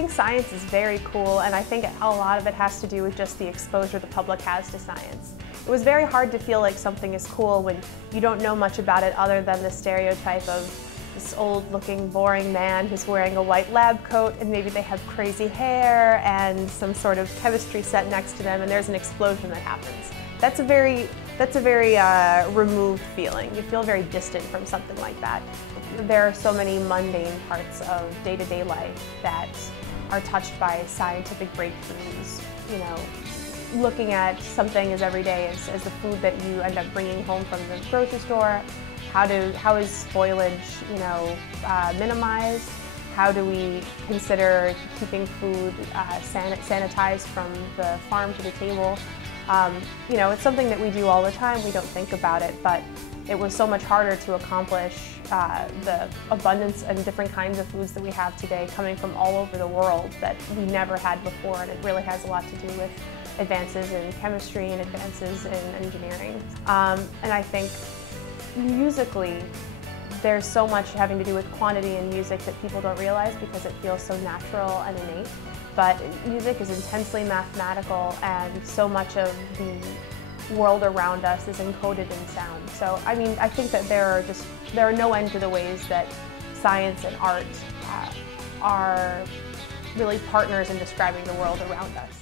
think science is very cool, and I think a lot of it has to do with just the exposure the public has to science. It was very hard to feel like something is cool when you don't know much about it other than the stereotype of this old-looking, boring man who's wearing a white lab coat, and maybe they have crazy hair and some sort of chemistry set next to them, and there's an explosion that happens. That's a very removed feeling. You feel very distant from something like that. There are so many mundane parts of day-to-day life that are touched by scientific breakthroughs. You know, looking at something as everyday as the food that you end up bringing home from the grocery store. How is spoilage, minimized? How do we consider keeping food sanitized from the farm to the table? It's something that we do all the time. We don't think about it, but it was so much harder to accomplish the abundance and different kinds of foods that we have today coming from all over the world that we never had before, and it really has a lot to do with advances in chemistry and advances in engineering. And I think musically, there's so much having to do with quantity in music that people don't realize because it feels so natural and innate. But music is intensely mathematical, and so much of the world around us is encoded in sound. So, I mean, I think that there are no end to the ways that science and art are really partners in describing the world around us.